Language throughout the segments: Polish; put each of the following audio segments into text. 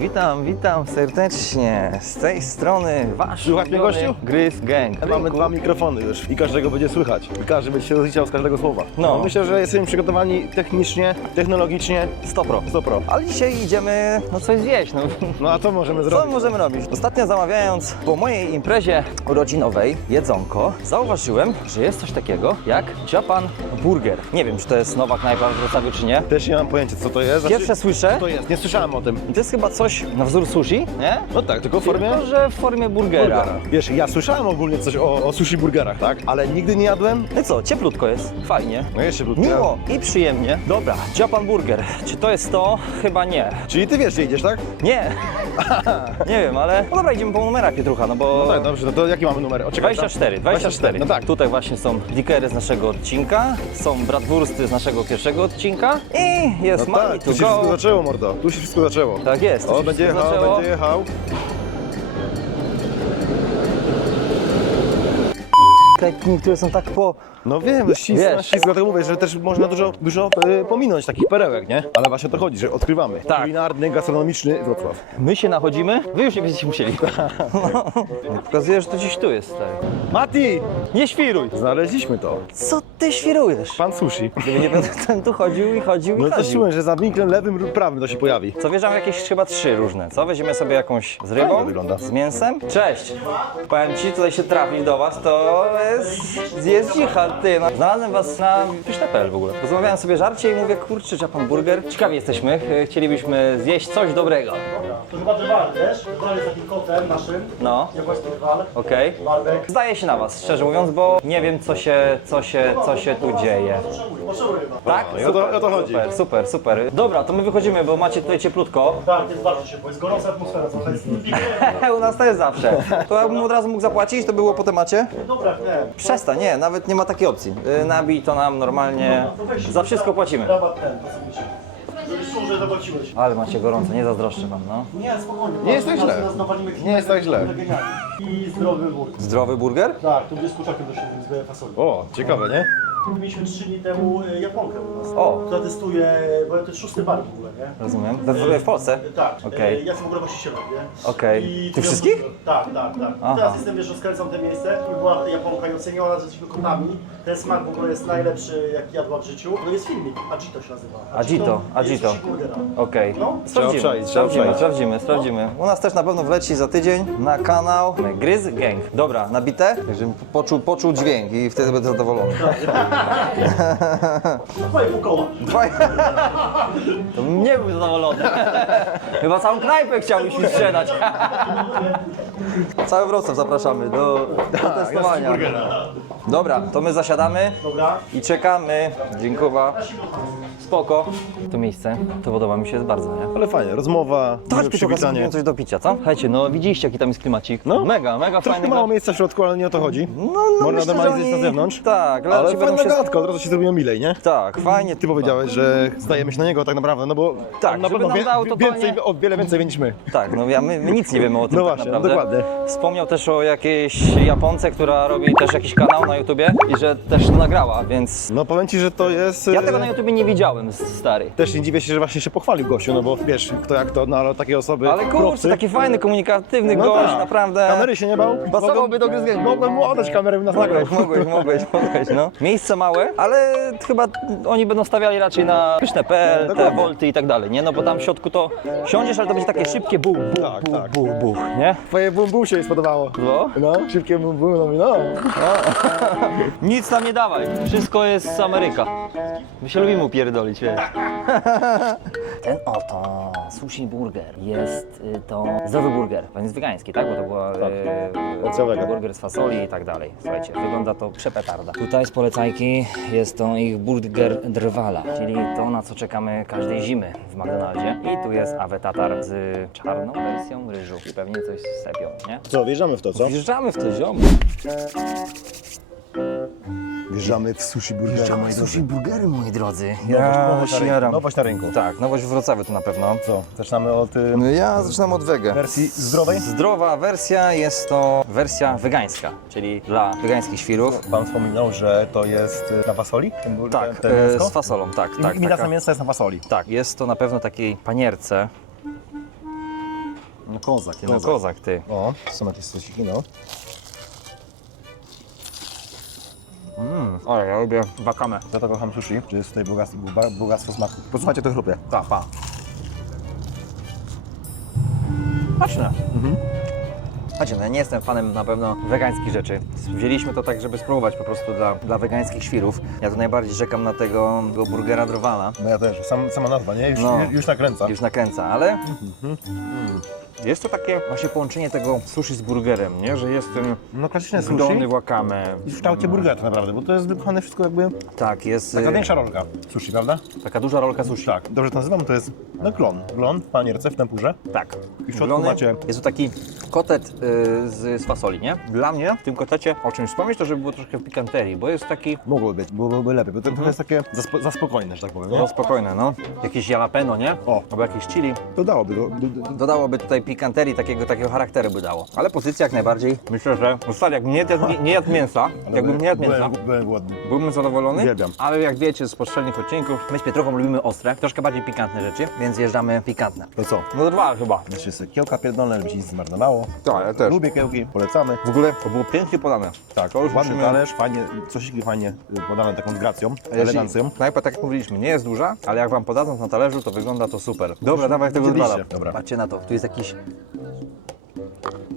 witam, witam serdecznie. Z tej strony wasz Słychać mnie, ulubiony gościu? Gryz Gang. Mamy dwa mikrofony już i każdego będzie słychać. I każdy będzie się rozliczał z każdego słowa. No. No. myślę, że jesteśmy przygotowani technicznie, technologicznie 100 pro. 100 pro. Ale dzisiaj idziemy, no coś zjeść, no. No a co możemy Co zrobić? możemy robić? Ostatnio zamawiając po mojej imprezie urodzinowej jedzonko, zauważyłem, że jest coś takiego jak Japan Burger. Nie wiem, czy to jest nowa knajpa w Wrocławiu, czy nie. Też nie mam pojęcia co to jest. Znaczy, Pierwsze słyszę, co to jest, nie słyszałem o tym. to jest chyba coś na wzór sushi, nie? No tak, tylko w formie Tylko, że w formie burgera. burgera. Wiesz, ja słyszałem ogólnie coś o, o sushi burgerach, tak? Ale nigdy nie jadłem. No i co, cieplutko jest, fajnie. No jeszcze krótko. Miło i przyjemnie. Dobra, Japan Burger. Czy to jest to? Chyba nie. Czyli ty wiesz, że idziesz, tak? Nie. nie wiem, ale. No dobra, idziemy po numerach Pietrucha, no bo. No tak, dobrze, no to jaki mamy numer? O, czekaj, 24, 24. No tak. Tutaj właśnie są dikery z naszego odcinka, są bratwursty z naszego pierwszego odcinka i jest No money tak, to tu się wszystko go. zaczęło, mordo. Tu się wszystko zaczęło. Tak jest. tu będzie jechał, będzie jechał. Te niektóre są tak po. No wiem, to ścisło, Wiesz. mówię, że też można dużo, dużo e, pominąć takich perełek, nie? Ale właśnie o to chodzi, że odkrywamy. Tak. Kulinarny, gastronomiczny Wrocław. My się nachodzimy, wy już nie będziecie musieli. No. Pokazuję, że to gdzieś tu jest, stary. Mati! Nie świruj! Znaleźliśmy to. Co ty świrujesz? Pan sushi. Gdyby nie będę ten tu chodził i chodził i No to chodził. czułem, że za winklem lewym lub prawym to się pojawi. Co wjeżdżam jakieś chyba trzy różne. Co? Weźmiemy sobie jakąś z Fajnie rybą, wygląda. z mięsem. Cześć! Powiem ci, tutaj się trafić do was, to jest, jest cicha, ty. No. Znalazłem was na pyszne.pl w ogóle. Rozmawiałem sobie żarcie i mówię, kurczę, Japan Burger. Ciekawi jesteśmy, ch- chcielibyśmy zjeść coś dobrego. To chyba drwal, wiesz? Drwal jest takim kotem naszym. No, Ja właśnie drwal. okej. Barbek. Zdaje się na was, szczerze mówiąc, bo nie wiem, co się, co się, co się tu dzieje. Potrzebuję, potrzebuję. Tak? i o to- o to chodzi. Super, super, super. Dobra, to my wychodzimy, bo macie tutaj cieplutko. Tak, jest bardzo ciepło, jest gorąca atmosfera, trochę jest. U nas to jest zawsze. To jakbym od razu mógł zapłacić, to było po temacie? Dobra, nie. Przestań, nie, nawet nie ma takiej opcji. Yy, nabij to nam normalnie. To weź- Za wszystko płacimy. Rabat ten, czuł, że zapłaciłeś. Ale macie gorąco, nie zazdroszczę wam, no. Nie, spokojnie. Nie jest tak Nas- źle. nas nawalimy Nie jest tak źle. genialnie. I zdrowy wybór. Zdrowy burger? Tak, tu będzie z kurczakiem do siebie, z fasoli. O, ciekawe, nie? Mieliśmy 3 dni temu e, Japonkę u nas. O. Która testuje, bo to jest szósty bar w ogóle, nie? Rozumiem. We, w, w Polsce? E, Tak, Okej. okay. ja jestem w ogóle właścicielem, nie? Okej. I Tych wszystkich? Ja, tak, tak, tak. Aha. Teraz jestem, wiesz, rozkręcam te miejsce i była Japonka i oceniona, jesteśmy kotami. Ten smak w ogóle jest najlepszy, jak jadła w życiu. No jest filmik, Agito się nazywa. Jest Agito. sushi burgera. Okej. No. Sprawdzimy, Trzeba obczaić, trzeba sprawdzimy, obczaić. sprawdzimy, sprawdzimy. U nas też na pewno wleci za tydzień na kanał Gryz Gang. Dobra, nabite? Żebym poczuł, poczuł dźwięk i wtedy będę zadowolony. Dwa i pół koła. Dwa- To bym nie był zadowolony. Chyba całą knajpę chciałbyś mi sprzedać. Cały Wrocław zapraszamy do, do testowania. Dobra, to my zasiadamy i czekamy. Dziękuję. Spoko. To miejsce, to podoba mi się bardzo, nie? Ale fajnie, rozmowa, To duże chodź przy przywitanie. coś do picia, co? Słuchajcie, no widzieliście jaki tam jest klimacik. No. Mega, mega Trochę fajny. mało miejsca w środku, ale nie o to chodzi. No, no Można myślę, że zjeść na oni- zewnątrz. Tak, ale, ci będą fajna się... gadka, od razu się zrobiło milej, nie? Tak, fajnie. Ty powiedziałeś, że zdajemy się na niego tak naprawdę, no bo Tak, on na żeby pewno nam wie, dał totalnie- więcej, o wiele więcej niż my. Tak, no ja, my, my nic nie wiemy o tym No tak właśnie, naprawdę. dokładnie. Wspomniał też o jakiejś Japonce, która robi też jakiś kanał na YouTubie i że też to nagrała, więc No powiem ci, że to jest... ja e, tego na YouTubie nie widziałem, stary. Też nie dziwię się, że właśnie się pochwalił gościu, no bo wiesz, kto jak to, no ale takie osoby... Ale kurczę, propsy. taki fajny, komunikatywny No gość, tak. naprawdę. Kamery się nie bał? Pasowałby do gry z Gang. Mogłem mu oddać kamerę i nas nagrał. Mogłeś, mogłeś, mogłeś, mogłeś, no. Miejsce małe, ale chyba oni będą stawiali raczej na pyszne.pl, te Dokładnie. Volty i tak dalej, nie? No bo tam w środku to siądziesz, ale to będzie takie szybkie buch, buch, Tak, buch, tak. buch, buch, nie? Twoje bum bum się jej spodobało. No. No, szybkie bum bum, no, no. Nic tam nie dawaj, wszystko jest z Ameryka. My się lubimy upierdolić, wiesz. Ten oto sushi burger jest y, to zdrowy burger. On jest wegański, tak? Bo to była Owocowego. burger z fasoli i tak dalej. Słuchajcie, wygląda to przepetarda. Tutaj z polecajki jest to ich burger drwala, czyli to na co czekamy każdej zimy w McDonaldzie. I tu jest awe tatar z czarną wersją ryżu. I pewnie coś sypią, nie? Co, wjeżdżamy w to, co? Wjeżdżamy w to ziomo. Wjeżdżamy w sushi burgera, Wjeżdżamy moi w drodzy. sushi burgery, moi drodzy. Ja nowość, na rynku. jaram. nowość na rynku. Tak, nowość w Wrocławiu to na pewno. Co, zaczynamy od y, No ja zaczynam od wege. wersji zdrowej? Zdrowa wersja jest to wersja wegańska, czyli dla wegańskich świrów. Pan wspominał, że to jest y, na fasoli? Ten, bur- Tak, ten, e, mięsko? z fasolą, tak, I, tak. I mięsa taka- mięsa jest na fasoli. Tak, jest to na pewno takiej panierce. No kozak, Ty, no kozak, ty. O, są jakieś sosiki, no. O, ja lubię wakame. Za to kocham sushi, że jest tutaj bogactwo, boga- bogactwo smaku. Posłuchajcie, to chrupie. Ta, pa. Smaczne. Słuchajcie, no ja nie jestem fanem na pewno wegańskich rzeczy. Wzięliśmy to tak, żeby spróbować po prostu dla, dla wegańskich świrów. Ja tu najbardziej czekam na tego, tego burgera Drwala. No ja też, Sam, sama nazwa, nie? Już, No. już nakręca. Już nakręca, ale mm, jest to takie właśnie połączenie tego sushi z burgerem, nie? Że jest ten No klasyczne sushi wdony wakame. i w kształcie burgera tak naprawdę, bo to jest wypchane wszystko jakby... Tak, jest Taka y, większa rolka sushi, prawda? taka duża rolka sushi. Tak, dobrze to nazywam, to jest no klon. Klon w panierce, w tempurze. Tak. I w środku Wlony macie- Jest to taki kotet y, z, z fasoli, nie? Dla mnie w tym kotecie, o czymś wspomnieć, to żeby było troszkę w pikanterii, bo jest taki Mogłoby być, byłoby lepiej, bo to, to jest takie za, spo, za spokojne, że tak powiem, nie? no, spokojne, no. Jakieś jalapeno, nie? O. Albo jakieś chili. To dałoby go. d- d- Dodałoby tutaj pikanterii, takiego, takiego charakteru by dało. Ale pozycja jak najbardziej. Myślę, że stary, jak nie nie, nie jadł mięsa, jakbym nie jadł mięsa, byłem, byłem głodny. byłbym zadowolony. Uwielbiam. Ale jak wiecie z poprzednich odcinków, my z Pietruchą lubimy ostre, troszkę bardziej pikantne rzeczy, więc jeżdżamy pikantne. To co? No dwa chyba. Jeszcze sobie kiełka pierdolone, żeby ci nic nie zmarnowało. Tak, ja też. Lubię kiełki, polecamy. W ogóle to było pięknie podane. Tak, To już ładny musimy- talerz, fajnie, cosiki fajnie y, podane taką gracją, elegancją. knajpa, tak jak mówiliśmy, nie jest duża, ale jak wam podadzą na talerzu, to wygląda to super. Dobra, dawaj tego Widzieliście. dwala. Dobra. Patrzcie na to, tu jest jakiś...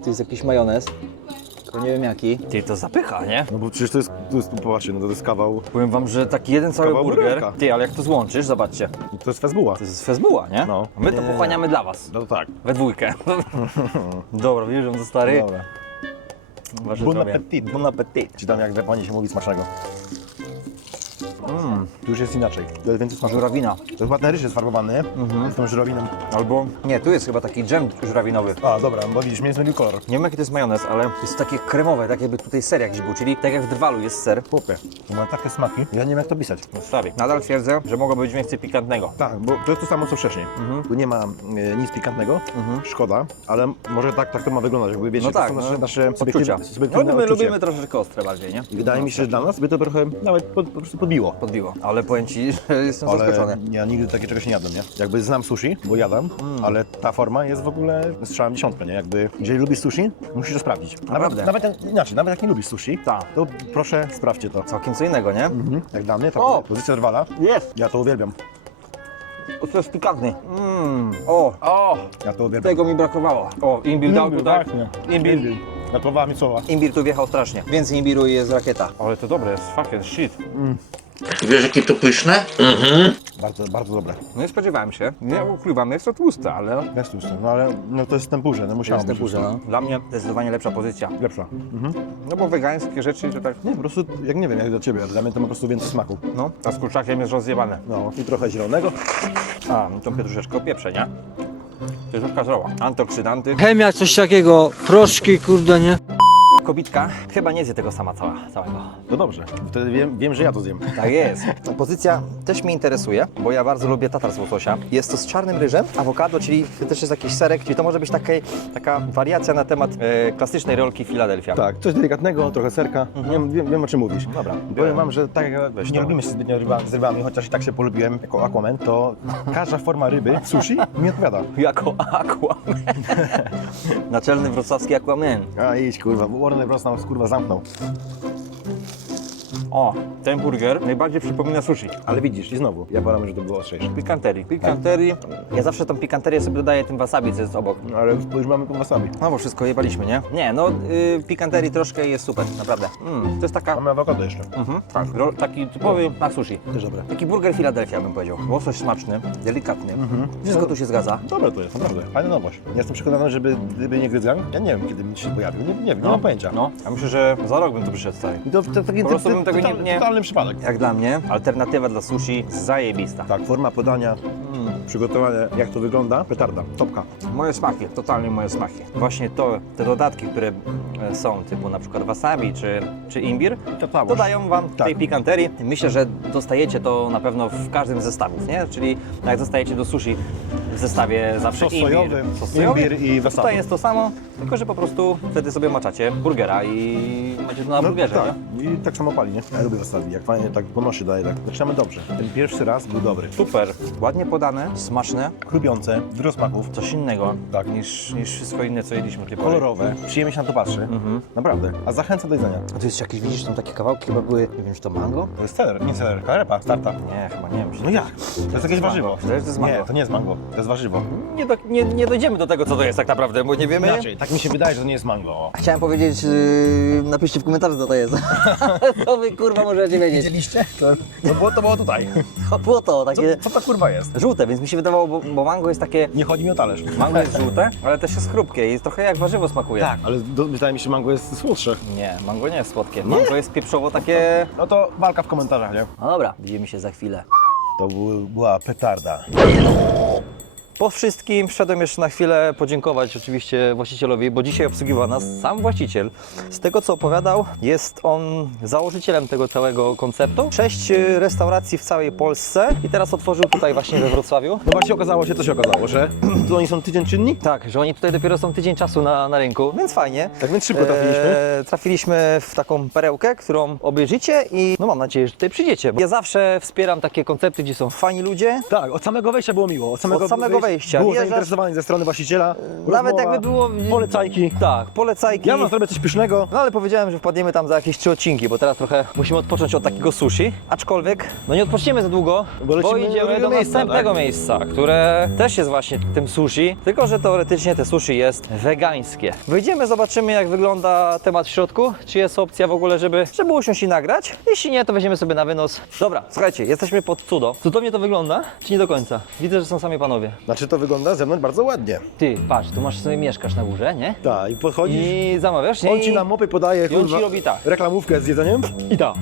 Tu jest jakiś majonez. Tylko nie wiem jaki. Ty, to zapycha, nie? No bo przecież to jest, to jest popatrzcie, no to jest kawał, Powiem wam, że taki jeden cały Kawał burger. burgerka. Ty, ale jak to złączysz, zobaczcie. to jest fezbuła. To jest fezbuła, nie? No. A My to pochłaniamy dla was. No to tak. We dwójkę. Dobra, wiesz, to stary. Dobra. Wasze Bon zdrowie. appetit. Bon appetit. Czy tam jak w Japonii się mówi smacznego. Tu już jest inaczej. To jest więcej smaku. Żurawina. To jest ładny ryż jest farbowany, z tą żurawiną. Albo... Nie, tu jest chyba taki dżem żurawinowy. A, dobra, bo widzisz, mnie zmylił kolor. Nie wiem jaki to jest majonez, ale jest takie kremowe, tak jakby tutaj ser jakiś był, czyli tak jak w drwalu jest ser. Chłopie, to ma takie smaki, ja nie wiem jak to pisać. No stary, nadal twierdzę, że mogło być więcej pikantnego. Tak, bo to jest to samo co wcześniej. Tu nie ma e, nic pikantnego, szkoda, ale może tak, tak to ma wyglądać, jakby wiecie, No to tak, są nasze, no, nasze odczucia. subiektywne, No, subiektywne my odczucie. lubimy troszeczkę ostre bardziej, nie? Wydaje mi się, że dla nas by to trochę nawet po, po prostu podbiło. Podbiło, ale powiem Ci, że jestem Ale zaskoczony. ja nigdy takiego czegoś nie jadłem, nie? Jakby znam sushi, bo jadam, Mm. ale ta forma jest w ogóle strzałem dziesiątkę, nie? Jakby, jeżeli lubisz sushi, musisz to sprawdzić. Naprawdę? Nawet, nawet inaczej, nawet jak nie lubisz sushi, Tak. to proszę sprawdźcie to. Całkiem co innego, nie? Mhm. Jak dla mnie, ta O! pozycja rwala, Jest! ja to uwielbiam. To jest pikantny. Mm. O, o, Ja to uwielbiam. tego mi brakowało. O, imbir dał tutaj. Imbir. Gotowała mi słowa. Imbir tu wjechał strasznie. Więcej imbiru i jest rakieta. Ale to dobre, jest fucking shit. Wiesz, jakie to pyszne? Bardzo, bardzo dobre. No nie spodziewałem się. Nie ukrywam, jest to tłuste, ale... Jest tłuste, no ale no to jest tempurze, no musiało Jest być tempurze, tłuste. no. Dla mnie zdecydowanie lepsza pozycja. Lepsza. Mhm. No bo wegańskie rzeczy to tak... Nie, po prostu, jak nie wiem, jak dla Ciebie, ale dla mnie to ma po prostu więcej smaku. No, a z kurczakiem jest rozjebane. No i trochę zielonego. A, no to pietruszeczkę pieprze, nie? Pietruszka zdrowa. Antyoksydanty. Chemia, coś takiego, proszki, kurde, nie? Kobitka chyba nie zje tego sama cała, całego. To dobrze, wtedy wiem, wiem, że ja to zjem. Tak jest. Pozycja też mnie interesuje, bo ja bardzo lubię tatar z łososia. Jest to z czarnym ryżem, awokado, czyli też jest jakiś serek, czyli to może być takie, taka wariacja na temat e, klasycznej rolki Philadelphia. Tak, coś delikatnego, trochę serka. Wiem, wiem, wiem o czym mówisz. Dobra. Powiem wam, że tak jak Weź nie to. lubimy się zbytnio ryba, z rybami, chociaż i tak się polubiłem jako Aquaman, to każda forma ryby w sushi mi odpowiada. Jako Aquaman. Naczelny wrocławski Aquaman. A idź kurwa, bo Warner Bros. nam kurwa zamknął. O, ten burger najbardziej przypomina sushi. Ale widzisz, i znowu, ja wolę, że to było ostrzejsze. Pikanterii. Pikanterii. Ja zawsze tą pikanterię sobie dodaję tym wasabi, co jest obok. No, ale już, już mamy tu wasabi. No bo wszystko jebaliśmy, nie? Nie, no y, pikanterii troszkę jest super, naprawdę. Mm, to jest taka... Mamy awokado jeszcze. Mhm, tak, ro, taki typowy na sushi. Też dobre. Taki burger Philadelphia bym powiedział. Łosoś smaczny, delikatny. Wszystko tu się zgadza. Dobre to jest, naprawdę. Fajna nowość. Nie jestem przekonany, żeby gdyby nie gryzgang, ja nie wiem, kiedy mi się pojawił. Nie, nie wiem, nie mam pojęcia. No, ja myślę, że za rok bym tu przyszedł stary. I to, to taki Po prostu bym tego nie- total- nie- totalny przypadek. Jak dla mnie, alternatywa dla sushi zajebista. Tak, forma podania, przygotowanie, jak to wygląda, petarda, topka. Moje smaki, totalnie moje smaki. Właśnie to, te dodatki, które e, są, typu na przykład wasabi czy, czy imbir, To całość. dodają Wam Tak. tej pikanterii. Myślę, że dostajecie to na pewno w każdym z zestawów, nie? Czyli jak dostajecie do sushi w zestawie zawsze Sos imbir. sojowy, Sos sojowy. imbir i wasabi. Tutaj jest to samo, tylko że po prostu wtedy sobie maczacie burgera i macie to na burgerze, tak. nie? I tak samo pali, nie? Ja lubię wasabi, jak fajnie tak po nosie daje, tak. Zaczynamy dobrze. Ten pierwszy raz był dobry. Super, ładnie podane, smaczne, Chrupiące, dużo smaków, coś innego Tak. niż, niż wszystko inne, co jedliśmy do tej pory. kolorowe, przyjemnie się na to patrzy. Naprawdę. A zachęcam do jedzenia. A tu jest jakieś, widzisz, tam takie kawałki chyba były, nie wiem, czy to mango? To jest celer, nie celer, karepa, starta. Nie, chyba nie wiem. No jak? To jest jakieś warzywo. Że to jest mango. Nie, to nie jest mango, to jest warzywo. Nie, do, nie, nie dojdziemy do tego, co to jest tak naprawdę, bo nie wiemy. Inaczej, tak mi się wydaje, że to nie jest mango. Chciałem powiedzieć, yy, napiszcie w komentarzu co to jest. to wy kurwa możecie wiedzieć. Widzieliście? To, to, było, to było tutaj. To było to, Co, takie co to kurwa jest? Żółte, więc mi się wydawało, bo, bo mango jest takie... Nie chodzi mi o talerz. Mango jest żółte, ale też jest chrupkie i trochę jak warzywo smakuje. Tak, ale do, wydaje mi się, że mango jest słodsze. Nie, mango nie jest słodkie. Mango jest pieprzowo takie... No to walka w komentarzach, nie? No dobra, widzimy się za chwilę. To był, była petarda. Po wszystkim wszedłem jeszcze na chwilę podziękować oczywiście właścicielowi, bo dzisiaj obsługiwał nas sam właściciel. Z tego co opowiadał, jest on założycielem tego całego konceptu. Sześć restauracji w całej Polsce i teraz otworzył tutaj właśnie we Wrocławiu. No właśnie okazało się, co się okazało, że tu oni są tydzień czynni? Tak, że oni tutaj dopiero są tydzień czasu na, na rynku, więc fajnie. Tak więc szybko trafiliśmy. E, trafiliśmy w taką perełkę, którą obejrzycie i no mam nadzieję, że tutaj przyjdziecie. Ja zawsze wspieram takie koncepty, gdzie są fajni ludzie. Tak, od samego wejścia było miło. Od samego, Od samego wejścia. Było Wjeżdżasz- zainteresowanie ze strony właściciela. Nawet rozmowa, jakby było... Polecajki. Tak, polecajki. Ja wam zrobię coś pysznego. No ale powiedziałem, że wpadniemy tam za jakieś trzy odcinki, bo teraz trochę musimy odpocząć od takiego sushi. Aczkolwiek, no nie odpoczniemy za długo, Bo bo, lecimy do idziemy drugiego do miejsca, następnego tak? miejsca, które też jest właśnie tym sushi, tylko że teoretycznie te sushi jest wegańskie. Wyjdziemy, zobaczymy jak wygląda temat w środku, czy jest opcja w ogóle, żeby, żeby usiąść i nagrać. Jeśli nie, to weźmiemy sobie na wynos. Dobra, słuchajcie, jesteśmy pod cudo. Cudownie to wygląda, czy nie do końca? Widzę, że są sami panowie. Znaczy to wygląda z zewnątrz bardzo ładnie. Ty, patrz, tu masz sobie mieszkasz na górze, nie? Tak, i podchodzisz, I zamawiasz, nie? on ci na mopy podaje i on kurwa, ci robi tak. reklamówkę z jedzeniem i tak.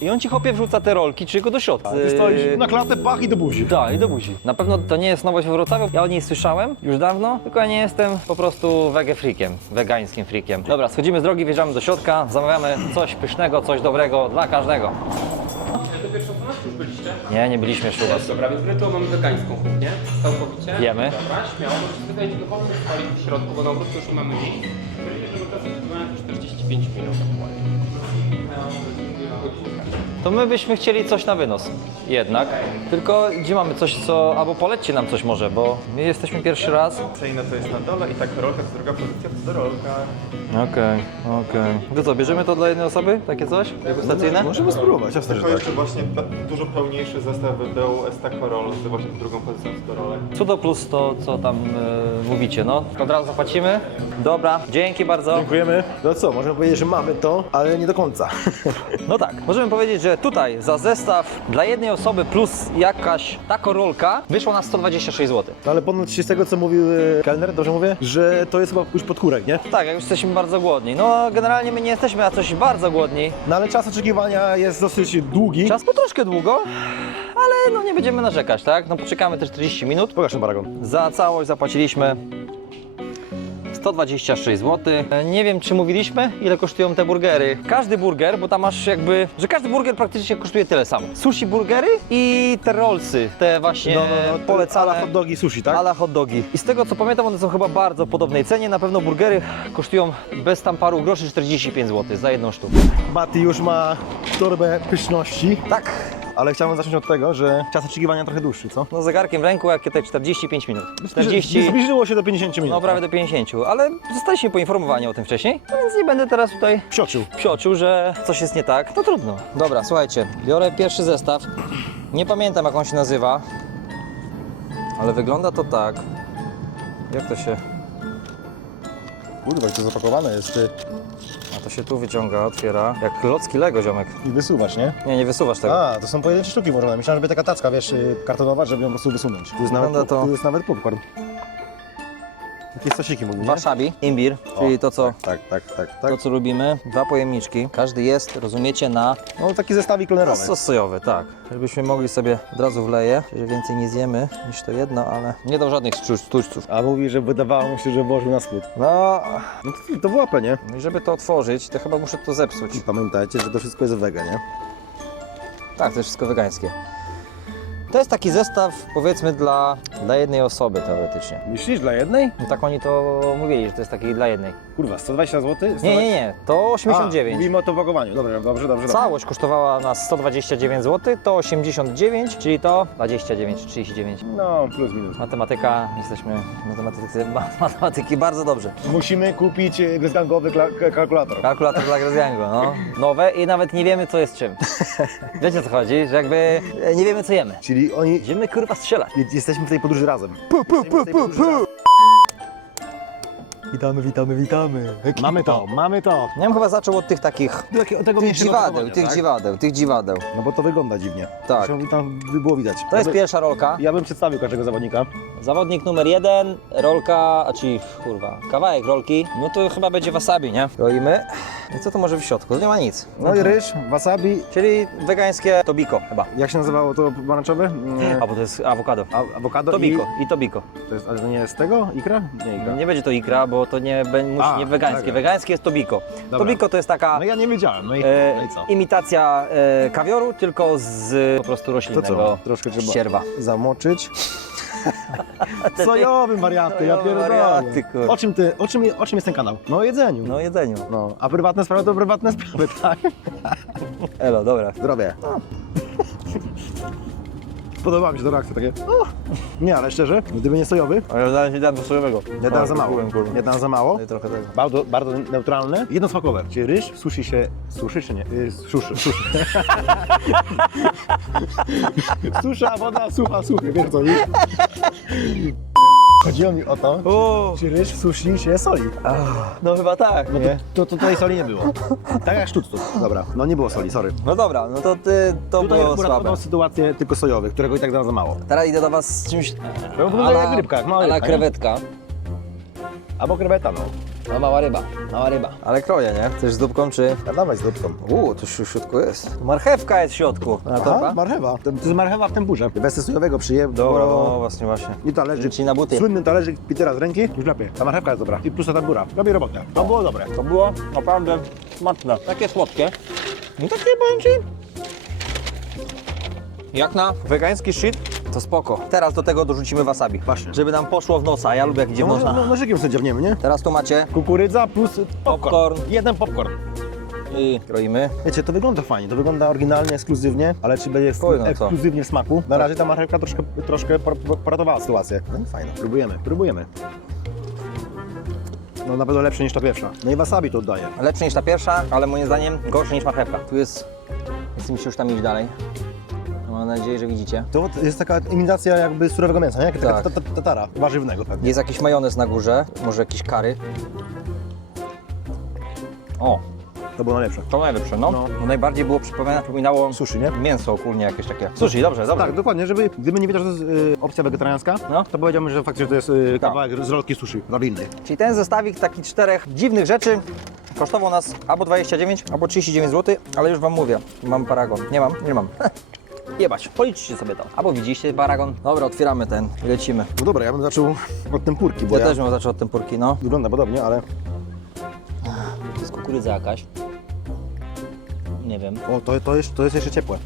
I on ci chopie wrzuca te rolki, czy go do środka. Ty stoisz na klatę, pach i do buzi. Tak, i do buzi. Na pewno to nie jest nowość we Wrocławiu, ja o niej słyszałem już dawno, tylko ja nie jestem po prostu wege freakiem, wegańskim freakiem. Dobra, schodzimy z drogi, wjeżdżamy do środka, zamawiamy coś pysznego, coś dobrego dla każdego. To raz już byliście? Nie, nie byliśmy jeszcze u Was. Dobra, więc my tu mamy wegańską kuchnię, całkowicie. Jemy. Dobra, śmiało, możecie tylko poprzeć stolić w środku, bo na obrót już nie mamy miejsc. Będziecie tego czasu wykonać 45 minut. To my byśmy chcieli coś na wynos. Jednak. Tylko gdzie mamy coś, co. Albo polećcie nam coś może, bo my jesteśmy pierwszy raz. Inna to jest na dole i tak rolka, to druga pozycja to rolka. Okej, okej. To co, bierzemy to dla jednej osoby? Takie coś? Degustacyjne? Możemy spróbować, jasne, że Tylko tak. jeszcze właśnie pe- dużo pełniejszy zestaw by był Estaco Roll z właśnie tą drugą pozycją do rolek. Cudo plus to, co tam e, mówicie, no. Od razu zapłacimy. Dobra, dzięki bardzo. Dziękujemy. No co, możemy powiedzieć, że mamy to, ale nie do końca. No tak, możemy powiedzieć, że tutaj za zestaw dla jednej osoby plus jakaś taco rolka wyszło na 126 zł. No ale ponoć się z tego, co mówił e, kelner, dobrze mówię, że to jest chyba już podkórek, nie? Tak, jak już jesteśmy bardzo głodni. No generalnie my nie jesteśmy na coś bardzo głodni. No ale czas oczekiwania jest dosyć długi. Czas po troszkę długo, ale no nie będziemy narzekać, tak? No poczekamy te 40 minut. Pokaż ten paragon. Za całość zapłaciliśmy 126 zł. Nie wiem, czy mówiliśmy, ile kosztują te burgery. Każdy burger, bo tam masz jakby, że każdy burger praktycznie kosztuje tyle samo. Sushi burgery i te rollsy, te właśnie No, no, no, polecane. ala hot dogi sushi, tak? Ala hot dogi. I z tego co pamiętam, one są chyba bardzo podobnej cenie. Na pewno burgery kosztują bez tam paru groszy 45 zł za jedną sztukę. Mati już ma torbę pyszności, Tak, ale chciałem zacząć od tego, że czas oczekiwania trochę dłuższy, co? no zegarkiem w ręku, jakie te 45 minut. 40, Zbliżyło się do 50 minut. no prawie do 50, ale zostaliśmy poinformowani o tym wcześniej, no więc nie będę teraz tutaj Psioczył. psiocił, że coś jest nie tak, to trudno. Dobra, słuchajcie, biorę pierwszy zestaw. Nie pamiętam jak on się nazywa, ale wygląda to tak. Jak to się... Kurwa, to zapakowane jest, ty. To się tu wyciąga, otwiera. Jak klocki Lego, ziomek. I wysuwasz, nie? Nie, nie wysuwasz tego. A, to są pojedyncze sztuki włożone. Myślałem, żeby taka tacka, wiesz, y, kartonowa, żeby ją po prostu wysunąć. Tu jest, nawet, Wygląda to- tu jest nawet popcorn. Jakieś sosiki mówię, nie? Wasabi, imbir, czyli to co, Tak, tak, tak, tak. to co lubimy. Dwa pojemniczki. Każdy jest, rozumiecie, na No taki zestawik plenerowy. sos sojowy, tak. Żebyśmy mogli sobie od razu wleję, że więcej nie zjemy niż to jedno, ale nie dał żadnych sztuc- sztućców. A mówi, że wydawało mu się, że włożył na spód. No, No to, to łapę, nie? no i żeby to otworzyć, to chyba muszę to zepsuć. I pamiętajcie, że to wszystko jest wege, nie? Tak, to jest wszystko wegańskie. To jest taki zestaw, powiedzmy, dla, dla jednej osoby teoretycznie. Myślisz, dla jednej? No tak oni to mówili, że to jest taki dla jednej. Kurwa, 120 zł? Nie, nie, nie, to A, 89. mówimy o to pakowaniu. Dobrze, dobrze, dobrze. Całość kosztowała nas 129 zł, to 89, czyli to 29 czy 39. No, plus minus. Matematyka, jesteśmy matematycy, matematyki bardzo dobrze. Musimy kupić e, bezgangowy kla- kalkulator. Kalkulator dla Graziango, no. Nowe i nawet nie wiemy co jest czym. Wiecie o co chodzi? Że jakby e, nie wiemy co jemy. Czyli oni... Idziemy kurwa strzelać. Jesteśmy w tej podróży razem. Pu, pu, pu, pu, pu. Witamy, witamy, witamy. Mamy to, mamy to. Ja bym chyba zaczął od tych takich, Takie- Tego tych mniejszego dziwadeł, tych tak? dziwadeł, tych dziwadeł. No bo to wygląda dziwnie. Tak. Zresztą tam by było widać. To jest pierwsza rolka. ja bym przedstawił każdego zawodnika. Zawodnik numer jeden, rolka, a czyli kurwa, kawałek rolki. No to chyba będzie wasabi, nie? Roimy. I co to może w środku? To nie ma nic. No i ryż, wasabi. Czyli wegańskie tobiko chyba. Jak się nazywało to pomarańczowe? Mm, A bo to jest awokado. a- Awokado Tobiko i... i tobiko. To jest, ale to nie jest z tego? Ikra? Nie ikra. Nie będzie to ikra, bo to nie, be- musi, A, nie wegańskie. dobra. Wegańskie jest tobiko. Dobra. Tobiko to jest taka No ja nie wiedziałem, no i, e, no i co? imitacja e, kawioru, tylko z po prostu To roślinnego co? Troszkę trzeba ścierwa. zamoczyć. Sojowy wariaty, ja Sojowe pierdolę. wariaty, kurwa. O czym ty, o czym, o czym jest ten kanał? No o jedzeniu. No jedzeniu. No, a prywatne sprawy to prywatne sprawy, tak? Elo, dobra. Zdrowie. Podobała mi się ta reakcja, takie o! Nie, ale szczerze, gdyby nie sojowy, Ale zaraz nie dam do sojowego. nie dałem za mało. Nie dałem za mało. trochę tego. Bardzo, bardzo neutralne. Jedno smakowe. Czy ryż sushi się, suszy czy nie? Yy, suszy, suszy. Susza, woda, sucha, suchy, wiesz co? nie? Chodziło mi o to, O, czy ryż w sushi się soli. no chyba tak, No nie? to, to tutaj soli nie było. Tak jak sztuców. Dobra, no nie było soli, sorry. No dobra, no to ty, to Tutaj było akurat słabe. podał sytuację tylko sojowych, którego i tak dałem za mało. Teraz idę do was z czymś wygląda jak rybka, jak mała a rybka, nie? krewetka. Albo kreweta, no. No mała ryba, mała ryba. Ale kroję, nie? Chcesz z dupką czy... A dawaj z dupką. Uuu, to w środku jest. Marchewka jest w środku. Na Aha, torba? marchewa. To, jest marchewa w tempurze. Wersję sojowego przyjem. Dobra, no właśnie, właśnie. I talerzyk. Czyli na buty. Słynny talerzyk Petera z ręki. Już lepiej. Ta marchewka jest dobra. I plus ta tambura. Robi robotę. To było dobre. To było naprawdę smaczne. Takie słodkie. No takie powiem ci. Jak na wegański shit, to spoko. Teraz do tego dorzucimy wasabi. Właśnie. Żeby nam poszło w nosa. Ja lubię jak idzie w No, nosa. no, nożykiem sobie dziawniemy, nie? Teraz tu macie Kukurydza plus popcorn. Popcorn. Jeden popcorn. i kroimy. Wiecie, to wygląda fajnie, to wygląda oryginalnie, ekskluzywnie, ale czy będzie Oj, no co? ekskluzywnie w smaku? Na razie ta marchewka troszkę, troszkę por- por- poratowała sytuację. No i fajnie. Próbujemy, próbujemy. No na pewno lepsze niż ta pierwsza. No i wasabi to oddaje. Lepszy niż ta pierwsza, ale moim zdaniem gorszy niż marchewka. Tu jest... Chcę mi się już tam iść dalej. Mam nadzieję, że widzicie. To jest taka imitacja jakby surowego mięsa, nie? Jak taka Tak. ta- ta- tatara, warzywnego pewnie. Jest jakiś majonez na górze, może jakiś kary. O, To było najlepsze. to najlepsze, no. No. najbardziej było przypomina, przypominało Sushi, nie? mięso ogólnie jakieś takie. Sushi, dobrze, dobrze. Tak, dokładnie, żeby, gdyby nie wiedział, że to jest y, opcja wegetariańska, No. to powiedziałbym, że faktycznie to jest y, Tak. kawałek z rolki sushi, prawilny. Czyli ten zestawik takich czterech dziwnych rzeczy kosztował nas albo 29, albo 39 zł, ale już wam mówię, mam paragon. Nie mam, nie mam. Jebać, policzcie sobie to. Albo widzieliście paragon. Dobra, otwieramy ten i lecimy. No dobra, ja bym zaczął od tempurki, bo Ja ja, też bym zaczął od tempurki, no. wygląda podobnie, ale To jest kukurydza jakaś. Nie wiem. o, to, to, jest, to jest jeszcze ciepłe.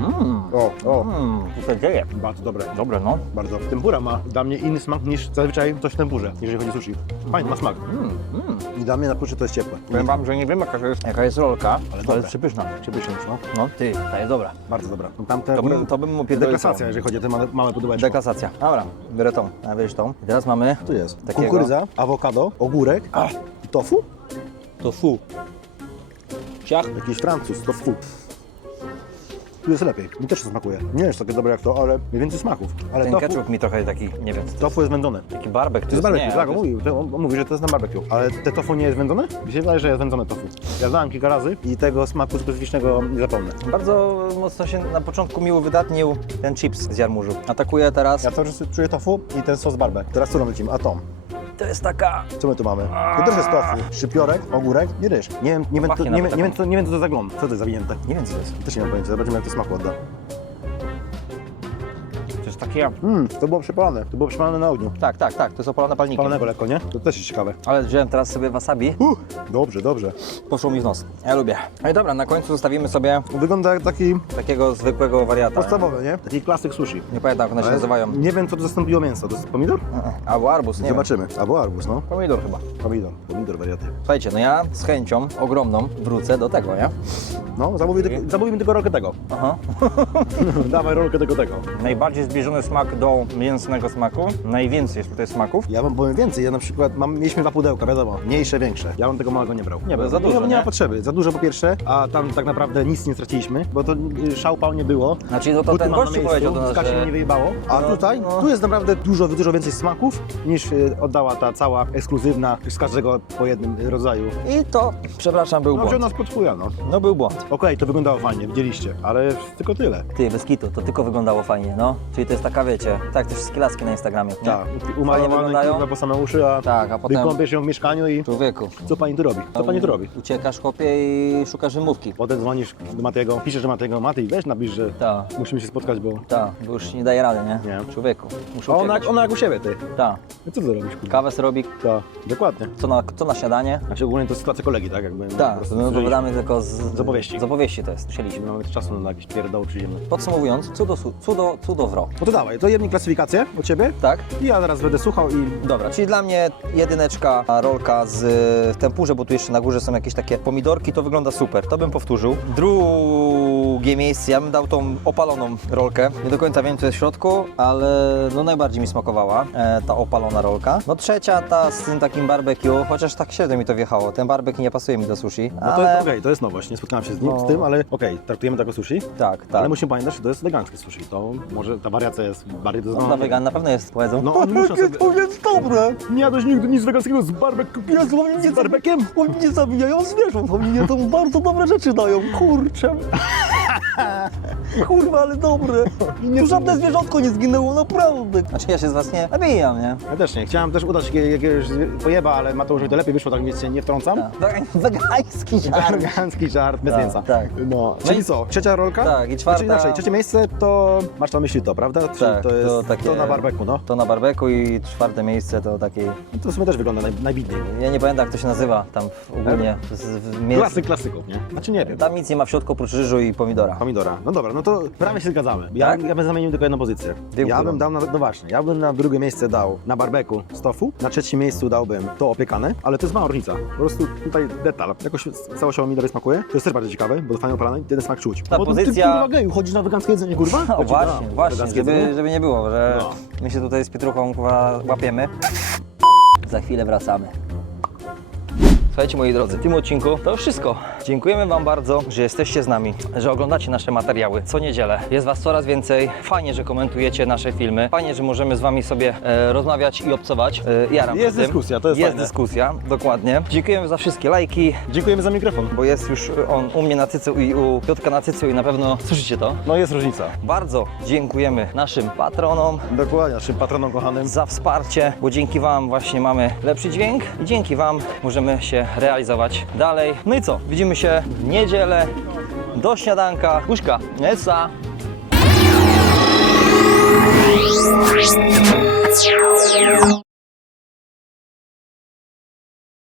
Mmm, O, o, mmm, to się dzieje. bardzo dobre. Dobre, no. Bardzo. Tempura ma dla mnie inny smak niż zazwyczaj coś w tempurze, jeżeli chodzi o sushi. Fajny ma smak. Mm, mm. I dla mnie na pluszy to jest ciepłe. Powiem wam, że nie wiem jaka jest, jaka jest rolka, ale, dobre. jest przypyszna. Przepyszny, no. No, ty, ta jest dobra. Bardzo dobra. No Tamte, To bym- to bym mu pierdolił Deklasacja, jeżeli chodzi o te małe, małe pudełeczko. Deklasacja. Dobra, biorę tą, a wiesz tą. I teraz mamy Tu jest Takiego. kukurydza, awokado, ogórek, a, i tofu? tofu. Ciach. Jakiś Francuz, tofu. Tu jest lepiej. Mi też to smakuje. Nie jest takie dobre jak to, ale mniej więcej smaków. Ale Ten tofu, ketchup mi trochę taki, nie wiem, co to tofu jest wędzone. Taki barbek To jest barbecue, nie, tak, to on to on, on mówi, że to jest na barbecue. Ale te tofu nie jest wędzone? Mi się wydaje, że jest wędzone tofu. Ja znałem kilka razy i tego smaku specyficznego nie zapomnę. Bardzo mocno się na początku mi uwydatnił ten chips z jarmużu. Atakuje teraz. Ja cały czas czuję tofu i ten sos barbek. Teraz którą lecimy? A tą. To jest taka... Co my tu mamy? To też jest tofu. Szczypiorek, ogórek i ryż. Nie wiem, nie wiem, Pachnie to, nie, nawet wiem, nie, wiem, co, nie wiem co to za glon. Co to jest zawinięte? Nie wiem co to jest. Też nie mam pojęcia. Zobaczymy jak to smaku odda. Jest takie... Mmm, to było przepalone. To było przepalone na ogniu. Tak, tak, tak, to jest opalone palnikiem. Palonego lekko, nie? To też jest ciekawe. Ale wziąłem teraz sobie wasabi, Uh, dobrze, dobrze. poszło mi w nos. Ja lubię. No i dobra, na końcu zostawimy sobie Wygląda jak taki takiego zwykłego wariata. podstawowy, nie? Taki klasyk sushi. Nie pamiętam jak one się Ale nazywają. Nie wiem, co to zastąpiło mięso. To jest pomidor? Albo arbuz, nie wiem. Zobaczymy. Albo arbuz, no. Pomidor chyba. Pomidor. Pomidor, wariaty. Słuchajcie, no ja z chęcią ogromną wrócę do tego, nie? No, zamówimy tylko rolkę tego. Aha. Dawaj rolkę tego tego. Najbardziej zbliżony smak do mięsnego smaku. Najwięcej jest tutaj smaków. Ja wam powiem więcej. Ja na przykład mam, mieliśmy dwa pudełka, wiadomo. Mniejsze, większe. Ja bym tego małego nie brał. Nie, bo za dużo, nie, nie ma potrzeby. Za dużo po pierwsze, a tam tak naprawdę nic nie straciliśmy, bo to y, szałpał nie było. Znaczy, no to Buty ten mam na gościu miejscu, powiedział do nas, że- mnie nie wyjebało. A No, tutaj, no. tu jest naprawdę dużo, dużo więcej smaków niż y, oddała ta cała ekskluzywna z każdego po jednym rodzaju. I to, przepraszam, był No wziął błąd. nas pod chuja, no. No był błąd. Okej, to wyglądało fajnie, widzieliście, ale tylko tyle. Ty, bez kitu, to tylko wyglądało fajnie, no. Czyli to jest taka, wiecie, tak, te wszystkie laski na Instagramie, nie? Tak, Fajnie umalowane wyglądają? kurwa po same uszy, a Tak, a potem... wykąpiesz ją w mieszkaniu i Człowieku. co pani tu robi? Co pani tu robi? Uciekasz, chłopie, i szukasz wymówki. Potem dzwonisz do Matiego, piszesz do Matiego, Matej, weź napisz, że Tak, musimy się spotkać, bo... tak, bo już nie daje rady, nie? Nie. Człowieku, muszę ona, uciekać. ona jak u siebie, ty. Tak, No co ty robisz, kurwa? kawę sobie robi, Tak, dokładnie. co na, co na śniadanie? Znaczy ogólnie to jest sytuacja kolegi, tak? Jakby, no, po Tak, prostu my słyszeliśmy. opowiadamy tylko z, Z opowieści. Z opowieści to jest, Nie słyszeliśmy. mamy czasu na jakieś pierdoły czy ziemne. Podsumowując, cudo, su- cudo, cudo wro. No to dawaj, to jednej klasyfikację od ciebie Tak? i ja zaraz będę słuchał i... Dobra, czyli dla mnie jedyneczka, rolka z w tempurze, bo tu jeszcze na górze są jakieś takie pomidorki, to wygląda super, to bym powtórzył. Drugie miejsce, ja bym dał tą opaloną rolkę. Nie do końca wiem, co jest w środku, ale no najbardziej mi smakowała e, ta opalona rolka. No trzecia, ta z tym takim barbecue, chociaż tak średnio mi to wjechało. Ten barbecue nie pasuje mi do sushi, No to ale... jest okej, to jest nowość, nie spotkałem się z, nim, No. z tym, ale okej, traktujemy tego sushi. Tak, tak. Ale musimy pamiętać, że to jest wegańskie sushi. To może ta wariacja jest bardziej No, dozwolona. na wegan na pewno jest powiedzą. No oni muszą sobie... To jest dobre! Nie jadłeś nigdy nic wegańskiego z barbecue. Jezu, oni nie Z barbekiem? Oni nie zabijają zwierząt, oni jedzą bardzo dobre rzeczy dają, kurczę. Kurwa, ale dobre. Tu żadne zwierzątko nie zginęło, naprawdę. Znaczy ja się z was nie nabijam, nie? Ja też nie. Chciałem też udać jakie- jakiegoś pojeba, ale Mateuszowi to lepiej wyszło, tak więc się nie wtrącam. Tak. Wegański żart. Wegański żart, bez Tak, mięsa. tak. No, czyli i- co? Trzecia rolka? Tak, i czwarta- Znaczy inaczej, trzecie miejsce to masz na myśli to, prawda? Czyli Tak, to jest to takie- to na barbecue, no. To na barbeku i czwarte miejsce to takie... I To w sumie też wygląda naj, najbidniej. Ja nie pamiętam jak to się nazywa tam w- ogólnie. Z, w mięs... Klasyk klasyków, nie? Znaczy nie wiem. Tam nic nie ma w środku oprócz ryżu i pomidora. Pomidora. No dobra, no to prawie się zgadzamy. Ja, Tak? ja bym zamienił tylko jedną pozycję. Ja bym dał na, no właśnie, ja bym na drugie miejsce dał na barbeku z tofu, na trzecim miejscu dałbym to opiekane, ale to jest mała różnica. Po prostu tutaj detal. Jakoś całościowo mi dalej smakuje. To jest też bardzo ciekawe, bo fajnie opalane i ten smak czuć. Ta bo pozycja- Ty, kurwa geju, chodzisz na wegańskie jedzenie, kurwa? No właśnie, właśnie, żeby, jedzenie? żeby nie było, że No. my się tutaj z Pietruchą kurwa, łapiemy. Za chwilę wracamy. Słuchajcie moi drodzy, w tym odcinku to już wszystko. Dziękujemy Wam bardzo, że jesteście z nami, że oglądacie nasze materiały co niedzielę. Jest Was coraz więcej. Fajnie, że komentujecie nasze filmy. Fajnie, że możemy z Wami sobie e, rozmawiać i obcować. E, jaram się Jest tym. dyskusja, to jest Jest fajne. dyskusja, dokładnie. Dziękujemy za wszystkie lajki, Dziękujemy za mikrofon. bo jest już on u mnie na cycu i u Piotka na cycu i na pewno słyszycie to. No jest różnica. Bardzo dziękujemy naszym patronom Dokładnie, naszym patronom kochanym. za wsparcie, bo dzięki Wam właśnie mamy lepszy dźwięk i dzięki Wam możemy się realizować dalej. No i co? Widzimy się w niedzielę do śniadanka. Puszka, Nessa! Thank.